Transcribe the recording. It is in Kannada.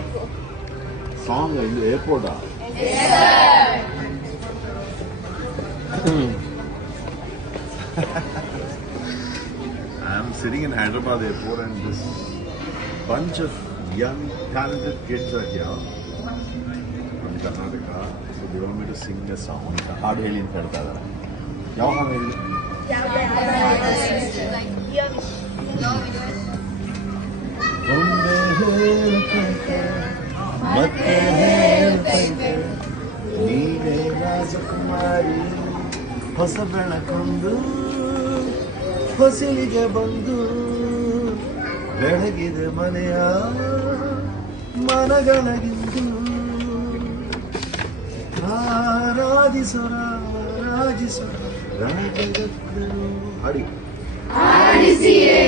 ಬೇಕು ಸಾಂಗ್ ಇದು ಏರ್ಪೋರ್ಟಾ I'm sitting in Hyderabad airport and this bunch of young talented kids are here from Karnataka. So they want me to sing a song. ಹಾಡು ಹೇಳಿ ಅಂತ ಹೇಳ್ತಾ ಇದ್ದಾರೆ ಯಾವ ಹಾಡು ಹೇಳಿ ಮತ್ತೆ ಹೇಳ್ತೈತೆ ನೀನೇ ರಾಜಕುಮಾರಿ, ಹೊಸ ಬೆಳಕೊಂದು, ಹೊಸಲಿಗೆ ಬಂದು, ಬೆಳಗಿದೆ ಮನೆಯ ಮನಗಳಗಿಂದು ಆರಾಧಿಸರ ರಾಜಿಸರ ರಾಜಗತ್ತರು ಹಾಡಿ. ಆಡಿಸಿಯೇ